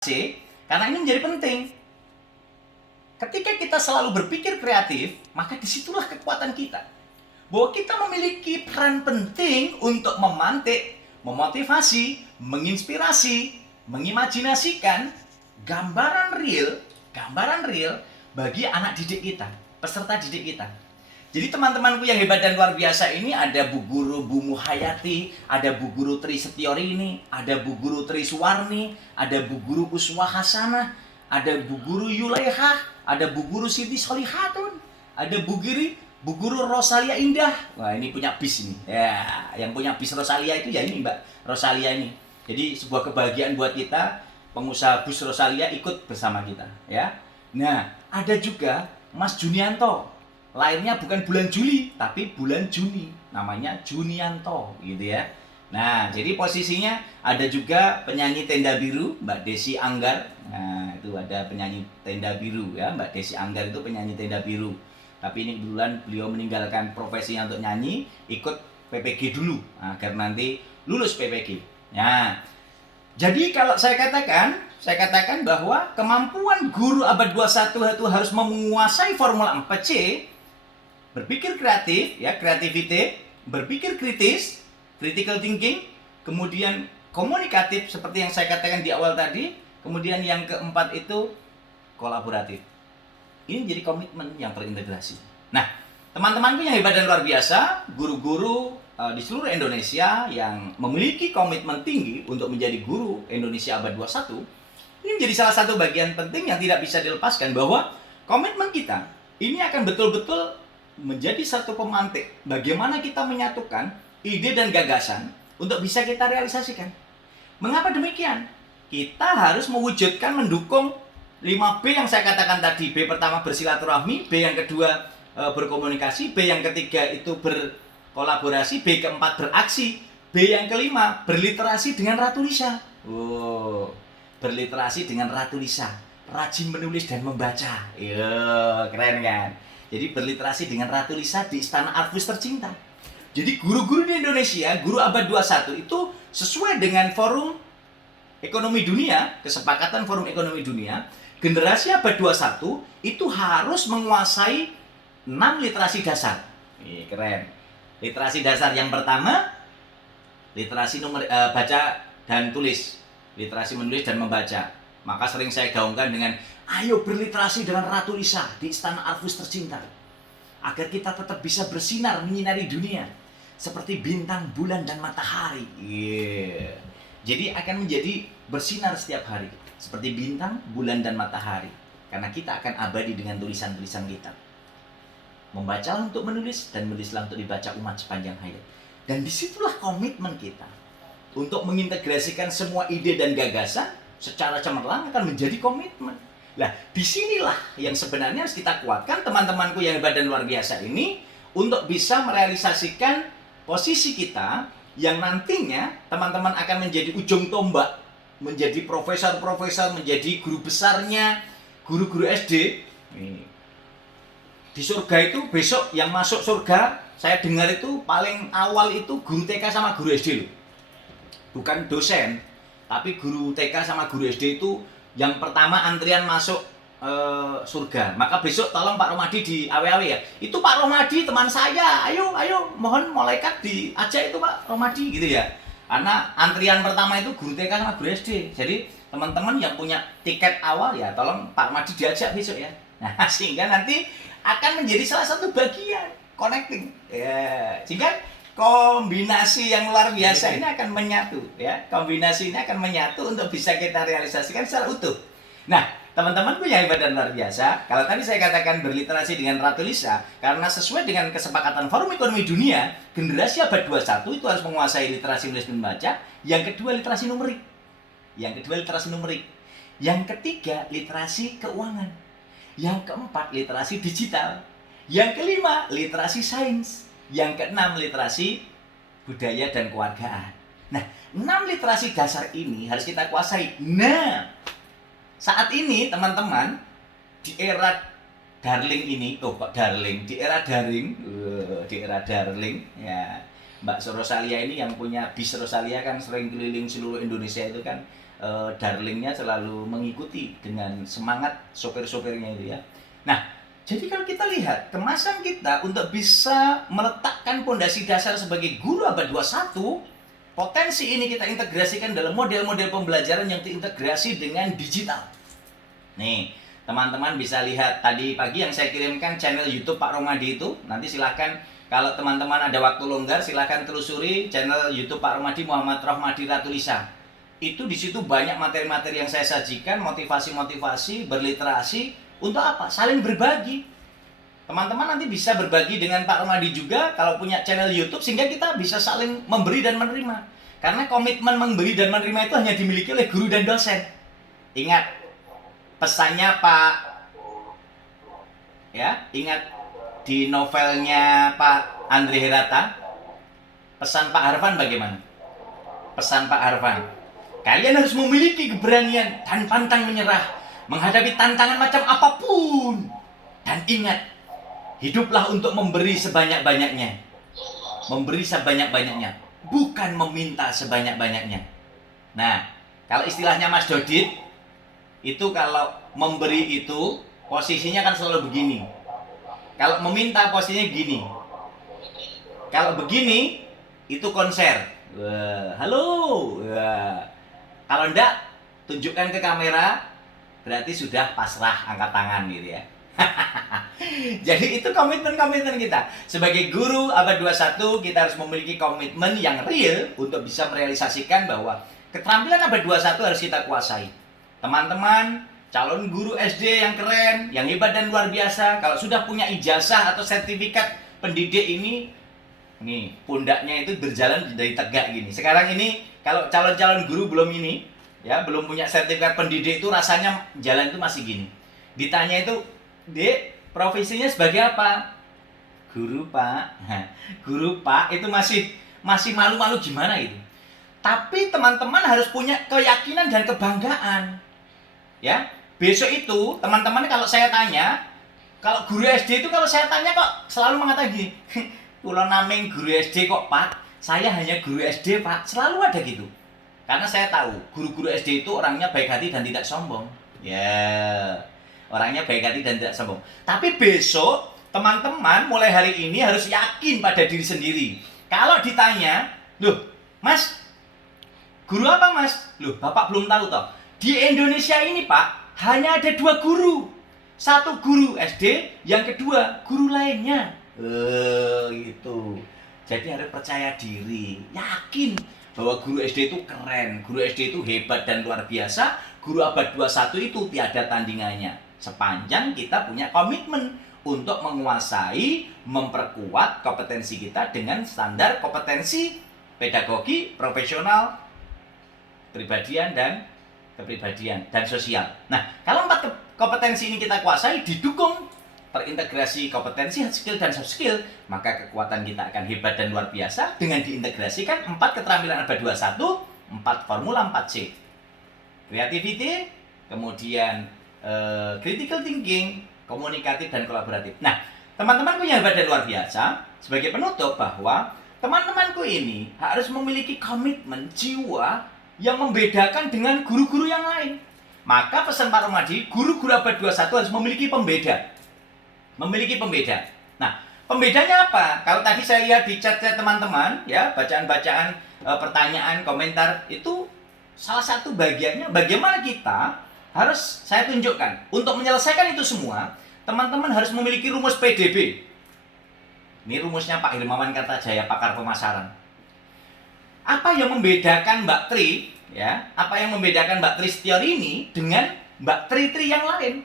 Karena ini menjadi penting. Ketika kita selalu berpikir kreatif, maka disitulah kekuatan kita. Bahwa kita memiliki peran penting untuk memantik, memotivasi, menginspirasi, mengimajinasikan gambaran real bagi anak didik kita, peserta didik kita. Jadi teman-temanku yang hebat dan luar biasa ini, ada Bu Guru Bu Muhayati, ada Bu Guru Tri Setiorini, ada Bu Guru Tri Suwarni, ada Bu Guru Uswah Hasanah, ada Bu Guru Yulaiha, ada Bu Guru Siti Solihatun, ada Bu Guru Rosalia Indah. Wah, ini punya bis ini. Ya, yang punya bis Rosalia itu ya ini Mbak Rosalia ini. Jadi sebuah kebahagiaan buat kita, pengusaha bus Rosalia ikut bersama kita, ya. Nah, ada juga Mas Junianto. Lahirnya bukan bulan Juli, tapi bulan Juni. Namanya Junianto, gitu ya. Nah, jadi posisinya ada juga penyanyi Tenda Biru, Mbak Desi Anggar. Nah, itu ada penyanyi Tenda Biru ya, Mbak Desi Anggar itu penyanyi Tenda Biru. Tapi ini kebetulan beliau meninggalkan profesinya untuk nyanyi, ikut PPG dulu, agar nanti lulus PPG. Nah, jadi kalau saya katakan bahwa kemampuan guru abad 21 itu harus menguasai formula 4C, berpikir kreatif, ya, creativity, berpikir kritis, critical thinking, kemudian komunikatif seperti yang saya katakan di awal tadi, kemudian yang keempat itu kolaboratif. Ini menjadi komitmen yang terintegrasi. Nah, teman-temanku yang hebat dan luar biasa, guru-guru di seluruh Indonesia yang memiliki komitmen tinggi untuk menjadi guru Indonesia abad 21, ini menjadi salah satu bagian penting yang tidak bisa dilepaskan, bahwa komitmen kita ini akan betul-betul menjadi satu pemantik bagaimana kita menyatukan ide dan gagasan untuk bisa kita realisasikan. Mengapa demikian? Kita harus mewujudkan, mendukung 5B yang saya katakan tadi. B pertama bersilaturahmi, B yang kedua berkomunikasi, B yang ketiga itu berkolaborasi, B keempat beraksi, B yang kelima berliterasi dengan Ratu Lisa. Berliterasi dengan Ratu Lisa, rajin menulis dan membaca. Keren kan? Jadi berliterasi dengan Ratu Lisa di Istana Arfus tercinta. Jadi guru-guru di Indonesia, guru abad 21 itu sesuai dengan Forum Ekonomi Dunia, kesepakatan Forum Ekonomi Dunia, generasi abad 21 itu harus menguasai 6 literasi dasar. Keren. Literasi dasar yang pertama, literasi baca dan tulis. Literasi menulis dan membaca. Maka sering saya gaungkan dengan, ayo berliterasi dengan Ratu Lisa di Istana Arfus tercinta, agar kita tetap bisa bersinar menyinari dunia seperti bintang, bulan, dan matahari. Jadi akan menjadi bersinar setiap hari seperti bintang, bulan, dan matahari, karena kita akan abadi dengan tulisan-tulisan kita. Membaca untuk menulis, dan menulislah untuk dibaca umat sepanjang hayat. Dan disitulah komitmen kita untuk mengintegrasikan semua ide dan gagasan secara cemerlang akan menjadi komitmen. Nah, disinilah yang sebenarnya harus kita kuatkan, teman-temanku yang hebat dan luar biasa ini, untuk bisa merealisasikan posisi kita yang nantinya teman-teman akan menjadi ujung tombak, menjadi profesor-profesor, menjadi guru besarnya guru-guru SD. Di surga itu besok yang masuk surga, saya dengar itu paling awal itu guru TK sama guru SD loh. Bukan dosen, tapi guru TK sama guru SD itu yang pertama antrian masuk surga. Maka besok tolong Pak Romadi di awe-awe ya. Itu Pak Romadi teman saya. Ayo mohon malaikat diajak itu Pak Romadi gitu ya. Karena antrian pertama itu guru TK sama guru SD. Jadi teman-teman yang punya tiket awal ya tolong Pak Romadi diajak besok ya. Nah, sehingga nanti akan menjadi salah satu bagian connecting. Ya, sehingga kombinasi yang luar biasa ini akan menyatu ya. Kombinasi ini akan menyatu untuk bisa kita realisasikan secara utuh. Nah, teman-temanku yang hebat dan luar biasa, kalau tadi saya katakan berliterasi dengan Ratu Lisa, karena sesuai dengan kesepakatan Forum Ekonomi Dunia, generasi abad 21 itu harus menguasai literasi menulis dan membaca. Yang kedua literasi numerik. Yang ketiga literasi keuangan. Yang keempat literasi digital. Yang kelima literasi sains. Yang keenam literasi budaya dan kewargaan. Nah, 6 literasi dasar ini harus kita kuasai. Nah, saat ini teman-teman di era darling ini, di era daring ya, Mbak Rosalia ini yang punya bis Rosalia kan sering keliling seluruh Indonesia itu kan, darlingnya selalu mengikuti dengan semangat sopir-sopirnya itu ya. Nah, jadi kalau kita lihat kemasan kita untuk bisa meletakkan pondasi dasar sebagai guru abad 21, potensi ini kita integrasikan dalam model-model pembelajaran yang terintegrasi dengan digital. Nih, teman-teman bisa lihat tadi pagi yang saya kirimkan channel YouTube Pak Romadi itu. Nanti silahkan kalau teman-teman ada waktu longgar silahkan telusuri channel YouTube Pak Romadi Muhammad Rohmadi Ratulisa. Itu di situ banyak materi-materi yang saya sajikan, motivasi-motivasi, berliterasi untuk apa? Saling berbagi. Teman-teman nanti bisa berbagi dengan Pak Romadi juga kalau punya channel YouTube sehingga kita bisa saling memberi dan menerima. Karena komitmen memberi dan menerima itu hanya dimiliki oleh guru dan dosen. Ingat pesannya Pak, ya, ingat di novelnya Pak Andre Hirata, pesan Pak Harvan bagaimana? Pesan Pak Harvan, kalian harus memiliki keberanian dan pantang menyerah menghadapi tantangan macam apapun. Dan ingat, hiduplah untuk memberi sebanyak-banyaknya. Memberi sebanyak-banyaknya, bukan meminta sebanyak-banyaknya. Nah, kalau istilahnya Mas Dodit, itu kalau memberi itu posisinya kan selalu begini. Kalau meminta posisinya gini. Kalau begini itu konser. Wah, halo. Wah. Kalau enggak tunjukkan ke kamera berarti sudah pasrah, angkat tangan gitu ya. Jadi itu komitmen-komitmen kita. Sebagai guru abad 21 kita harus memiliki komitmen yang real untuk bisa merealisasikan bahwa keterampilan abad 21 harus kita kuasai. Teman-teman, calon guru SD yang keren, yang hebat dan luar biasa, kalau sudah punya ijazah atau sertifikat pendidik ini, nih pundaknya itu berjalan dari tegak gini. Sekarang ini kalau calon-calon guru belum ini, ya belum punya sertifikat pendidik itu rasanya jalan itu masih gini. Ditanya itu, Dek, profesinya sebagai apa? Guru Pak. Guru Pak itu masih malu-malu gimana itu. Tapi teman-teman harus punya keyakinan dan kebanggaan. Ya, besok itu teman-teman kalau saya tanya, kalau guru SD itu kalau saya tanya kok selalu mengatakan gini, "Kula nameng guru SD kok, Pak. Saya hanya guru SD, Pak." Selalu ada gitu. Karena saya tahu guru-guru SD itu orangnya baik hati dan tidak sombong. Ya, orangnya baik hati dan tidak sombong. Tapi besok teman-teman mulai hari ini harus yakin pada diri sendiri. Kalau ditanya, "Loh, Mas, guru apa Mas?" "Loh, Bapak belum tahu toh. Di Indonesia ini Pak, hanya ada 2 guru. Satu guru SD, yang kedua guru lainnya." Gitu. Jadi harus percaya diri, yakin bahwa guru SD itu keren, guru SD itu hebat dan luar biasa. Guru abad 21 itu tiada tandingannya. Sepanjang kita punya komitmen untuk menguasai, memperkuat kompetensi kita dengan standar kompetensi pedagogi, profesional, kepribadian dan sosial. Nah, kalau 4 kompetensi ini kita kuasai, didukung terintegrasi kompetensi, hard skill, dan soft skill, maka kekuatan kita akan hebat dan luar biasa dengan diintegrasikan 4 keterampilan abad 21, 4 formula 4C. Creativity, kemudian critical thinking, komunikatif, dan kolaboratif. Nah, teman-temanku yang hebat dan luar biasa, sebagai penutup bahwa teman-temanku ini harus memiliki komitmen jiwa yang membedakan dengan guru-guru yang lain. Maka pesan Pak Romadi, guru-guru abad 21 harus memiliki pembeda. Memiliki pembeda. Nah, pembedanya apa? Kalau tadi saya lihat di chat-chat teman-teman, ya, bacaan-bacaan, pertanyaan, komentar, itu salah satu bagiannya bagaimana kita harus saya tunjukkan. Untuk menyelesaikan itu semua, teman-teman harus memiliki rumus PDB. Ini rumusnya Pak Hilmawan Kartajaya, pakar pemasaran. Apa yang membedakan Mbak Tri, ya? Apa yang membedakan Mbak Tri Setiorini dengan Mbak Tri yang lain?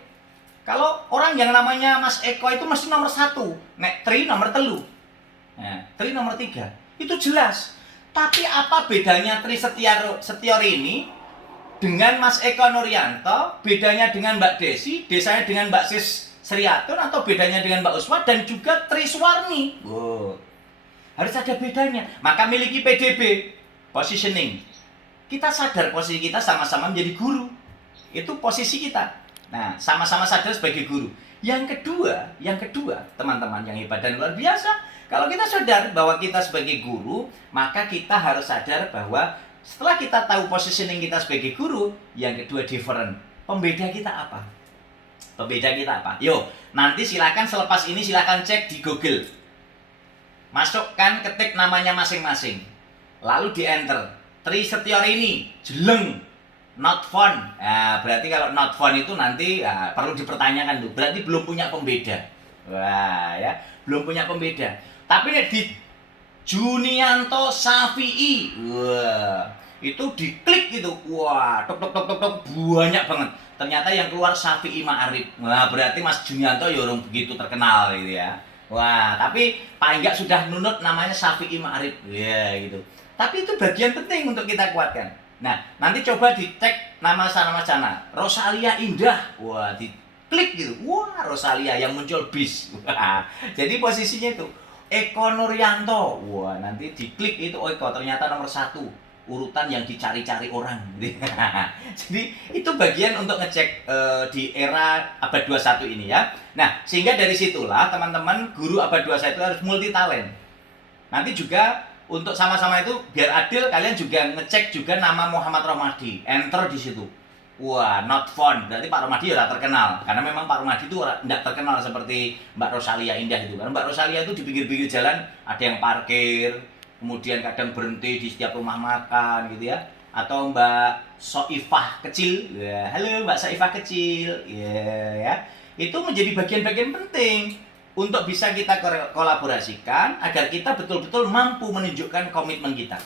Kalau orang yang namanya Mas Eko itu mesti nomor 1, nek Tri nomor 3. Nah, Tri nomor 3. Itu jelas. Tapi apa bedanya Tri Setiorini dengan Mas Eko Nuryanto, bedanya dengan Mbak Desi, desanya dengan Mbak Sis Sriatun, atau bedanya dengan Mbak Uswa dan juga Tri Suwarni? Wow. Harus ada bedanya. Maka miliki PDB, positioning. Kita sadar posisi kita sama-sama menjadi guru. Itu posisi kita. Nah, sama-sama sadar sebagai guru. Yang kedua, teman-teman yang hebat dan luar biasa, kalau kita sadar bahwa kita sebagai guru, maka kita harus sadar bahwa setelah kita tahu positioning kita sebagai guru, yang kedua different. Pembeda kita apa? Pembeda kita apa? Yuk, nanti silakan selepas ini silakan cek di Google. Masukkan, ketik namanya masing-masing. Lalu di enter. Tri Setiorini, jeleng, not found. Nah, berarti kalau not found itu nanti perlu dipertanyakan tuh. Berarti belum punya pembeda. Wah, ya, belum punya pembeda. Tapi di Junianto Safi'i, wah, itu diklik gitu, wah, tok tok tok tok tok, banyak banget. Ternyata yang keluar Safi'i Ma'arif. Wah, berarti Mas Junianto ya orang begitu terkenal gitu ya. Wah, tapi paling enggak sudah nunut namanya Safi'i Ma'arif, ya gitu. Tapi itu bagian penting untuk kita kuatkan. Nah, nanti coba dicek nama sana. Rosalia Indah, wah, diklik gitu, wah, Rosalia yang muncul bis. Wah, jadi posisinya itu Eko Nuryanto, wah nanti diklik itu Eko ternyata nomor 1 urutan yang dicari-cari orang. Jadi itu bagian untuk ngecek di era abad 21 ini ya. Nah sehingga dari situlah teman-teman guru abad 21 itu harus multi talent. Nanti juga untuk sama-sama itu biar adil kalian juga ngecek juga nama Muhammad Romadi, enter di situ. Wah, not found. Berarti Pak Romadi ya terkenal. Karena memang Pak Romadi itu tidak terkenal seperti Mbak Rosalia Indah itu. Karena Mbak Rosalia itu di pinggir-pinggir jalan ada yang parkir, kemudian kadang berhenti di setiap rumah makan gitu ya. Atau Mbak Soifah kecil, ya, halo Mbak Soifah kecil, ya. Itu menjadi bagian-bagian penting untuk bisa kita kolaborasikan agar kita betul-betul mampu menunjukkan komitmen kita.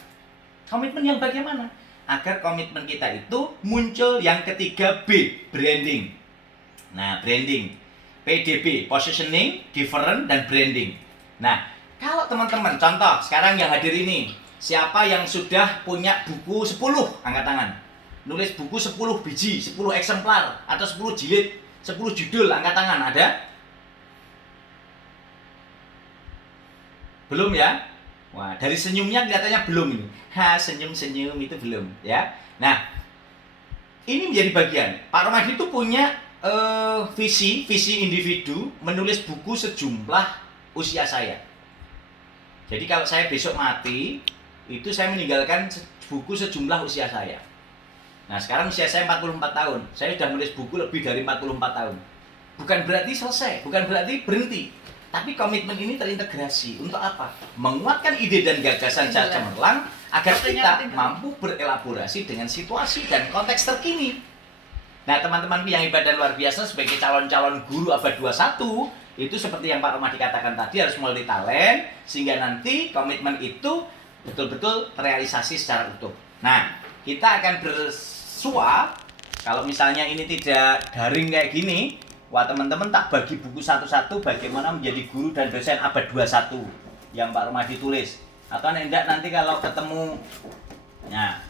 Komitmen yang bagaimana? Agar komitmen kita itu muncul yang ketiga B, branding. Nah, branding. PDB, positioning, different, dan branding. Nah, kalau teman-teman, contoh sekarang yang hadir ini, siapa yang sudah punya buku 10, angkat tangan. Nulis buku 10 biji, 10 eksemplar, atau 10 jilid, 10 judul, angkat tangan, ada? Belum ya? Wah, dari senyumnya kelihatannya belum ini. Senyum-senyum itu belum ya. Nah, ini menjadi bagian. Pak Romadi itu punya visi individu menulis buku sejumlah usia saya. Jadi kalau saya besok mati, itu saya meninggalkan buku sejumlah usia saya. Nah, sekarang usia saya 44 tahun. Saya sudah menulis buku lebih dari 44 tahun. Bukan berarti selesai, bukan berarti berhenti. Tapi komitmen ini terintegrasi untuk apa? Menguatkan ide dan gagasan saya cemerlang agar kita mampu berelaborasi dengan situasi dan konteks terkini. Nah, teman-teman yang hebat dan luar biasa sebagai calon-calon guru abad 21, itu seperti yang Pak Romadi katakan tadi harus multi talent sehingga nanti komitmen itu betul-betul terrealisasi secara utuh. Nah, kita akan bersua kalau misalnya ini tidak daring kayak gini. Wah, teman-teman tak bagi buku satu-satu bagaimana menjadi guru dan dosen abad 21 yang Pak Romadi tulis. Atau enggak nanti kalau ketemu, nah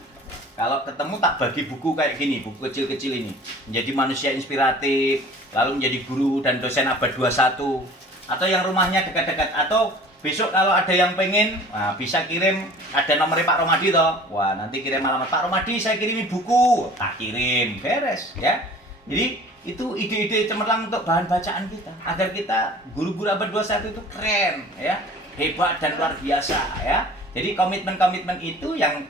kalau ketemu tak bagi buku kayak gini, buku kecil-kecil ini. Menjadi manusia inspiratif, lalu menjadi guru dan dosen abad 21. Atau yang rumahnya dekat-dekat, atau besok kalau ada yang pengen, nah, bisa kirim, ada nomornya Pak Romadi toh. Wah, nanti kirim alamat Pak Romadi, saya kirimi buku, tak kirim, beres ya. Jadi itu ide-ide cemerlang untuk bahan bacaan kita agar kita guru-guru abad 21 itu keren ya, hebat dan luar biasa ya. Jadi komitmen-komitmen itu yang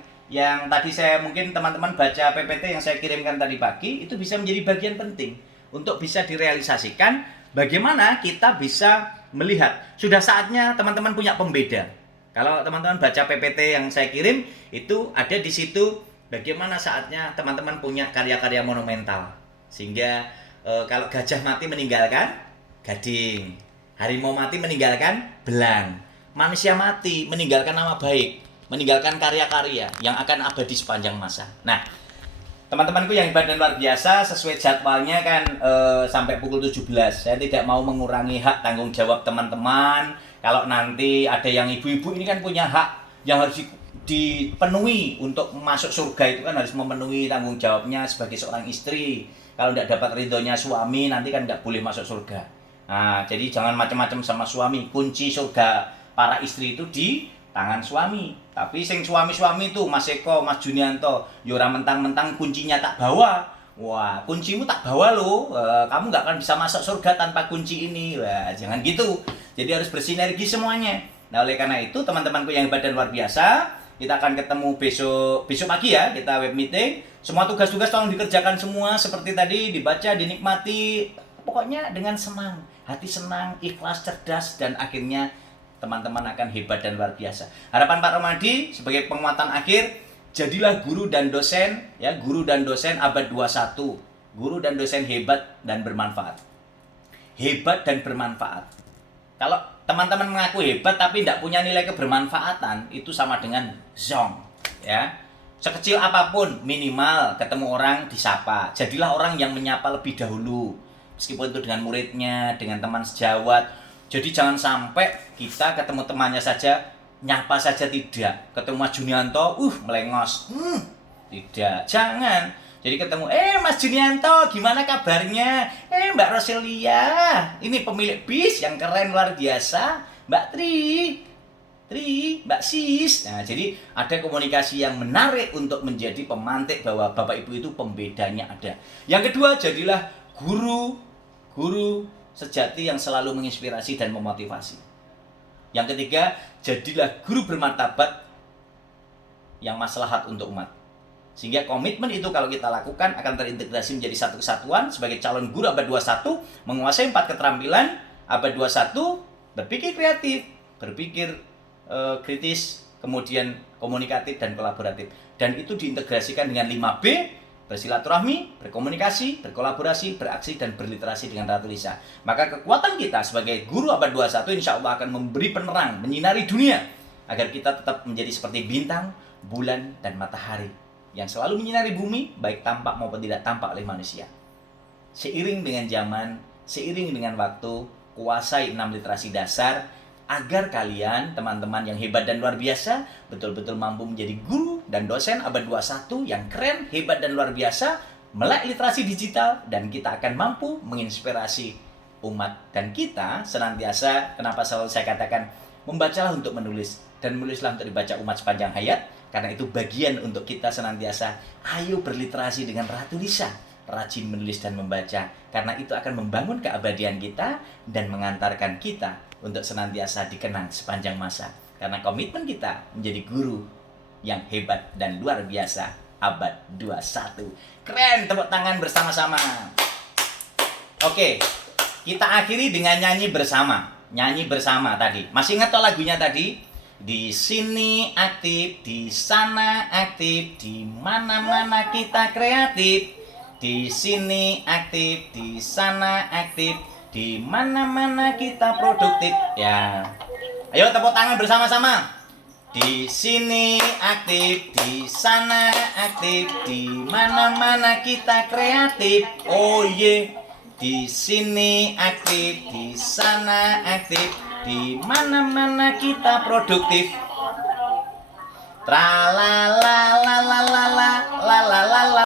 tadi saya mungkin teman-teman baca PPT yang saya kirimkan tadi pagi itu bisa menjadi bagian penting untuk bisa direalisasikan. Bagaimana kita bisa melihat sudah saatnya teman-teman punya pembeda. Kalau teman-teman baca PPT yang saya kirim itu ada di situ bagaimana saatnya teman-teman punya karya-karya monumental. Sehingga kalau gajah mati meninggalkan gading, harimau mati meninggalkan belang, manusia mati meninggalkan nama baik, meninggalkan karya-karya yang akan abadi sepanjang masa. Nah, teman-temanku yang hebat dan luar biasa, sesuai jadwalnya kan sampai pukul 17. Saya tidak mau mengurangi hak tanggung jawab teman-teman. Kalau nanti ada yang ibu-ibu ini kan punya hak yang harus dipenuhi untuk masuk surga, itu kan harus memenuhi tanggung jawabnya sebagai seorang istri. Kalau tidak dapat ridhonya suami, nanti kan tidak boleh masuk surga. Nah, jadi jangan macam-macam sama suami. Kunci surga para istri itu di tangan suami. Tapi sing suami-suami itu Mas Eko, Mas Junianto, ya ora mentang-mentang kuncinya tak bawa. Wah, kuncimu tak bawa loh. Kamu nggak akan bisa masuk surga tanpa kunci ini. Wah, jangan gitu. Jadi harus bersinergi semuanya. Nah, oleh karena itu teman-temanku yang hebat dan luar biasa, Kita akan ketemu besok pagi ya, kita web meeting. Semua tugas-tugas tolong dikerjakan semua seperti tadi, dibaca, dinikmati. Pokoknya dengan senang, hati senang, ikhlas, cerdas, dan akhirnya teman-teman akan hebat dan luar biasa. Harapan Pak Romadi sebagai penguatan akhir, jadilah guru dan dosen, ya, guru dan dosen abad 21. Guru dan dosen hebat dan bermanfaat. Hebat dan bermanfaat. Kalau teman-teman mengaku hebat tapi tidak punya nilai kebermanfaatan, itu sama dengan zong, ya. Sekecil apapun, minimal ketemu orang disapa. Jadilah orang yang menyapa lebih dahulu, meskipun itu dengan muridnya, dengan teman sejawat. Jadi jangan sampai kita ketemu temannya saja, nyapa saja tidak. Ketemu Mas Junianto, melengos. Tidak, jangan. Jadi ketemu, Mas Junianto, gimana kabarnya? Mbak Roselia, ini pemilik bis yang keren luar biasa. Mbak Tri, Mbak Sis. Nah, jadi ada komunikasi yang menarik untuk menjadi pemantik bahwa Bapak Ibu itu pembedanya ada. Yang kedua, jadilah guru sejati yang selalu menginspirasi dan memotivasi. Yang ketiga, jadilah guru bermartabat yang maslahat untuk umat. Sehingga komitmen itu kalau kita lakukan akan terintegrasi menjadi satu kesatuan. Sebagai calon guru abad 21, menguasai 4 keterampilan abad 21, berpikir kreatif, berpikir kritis, kemudian komunikatif dan kolaboratif. Dan itu diintegrasikan dengan 5B, bersilaturahmi, berkomunikasi, berkolaborasi, beraksi, dan berliterasi dengan Ratu Lisa. Maka kekuatan kita sebagai guru abad 21 insya Allah akan memberi penerang, menyinari dunia, agar kita tetap menjadi seperti bintang, bulan, dan matahari yang selalu menyinari bumi, baik tampak maupun tidak tampak oleh manusia. Seiring dengan zaman, seiring dengan waktu, kuasai 6 literasi dasar, agar kalian, teman-teman yang hebat dan luar biasa, betul-betul mampu menjadi guru dan dosen abad 21 yang keren, hebat, dan luar biasa, melek literasi digital, dan kita akan mampu menginspirasi umat. Dan kita senantiasa, kenapa selalu saya katakan, membacalah untuk menulis, dan menulislah untuk dibaca umat sepanjang hayat. Karena itu bagian untuk kita senantiasa, ayo berliterasi dengan Ratu Lisa, rajin menulis dan membaca. Karena itu akan membangun keabadian kita dan mengantarkan kita untuk senantiasa dikenang sepanjang masa. Karena komitmen kita menjadi guru yang hebat dan luar biasa abad 21. Keren, tepuk tangan bersama-sama. Oke, kita akhiri dengan nyanyi bersama. Nyanyi bersama tadi. Masih ingat toh lagunya tadi? Di sini aktif, di sana aktif, di mana-mana kita kreatif. Di sini aktif, di sana aktif, di mana-mana kita produktif. Ya. Ayo tepuk tangan bersama-sama. Di sini aktif, di sana aktif, di mana-mana kita kreatif. Oh yeah. Di sini aktif, di sana aktif, di mana-mana kita produktif. Tralala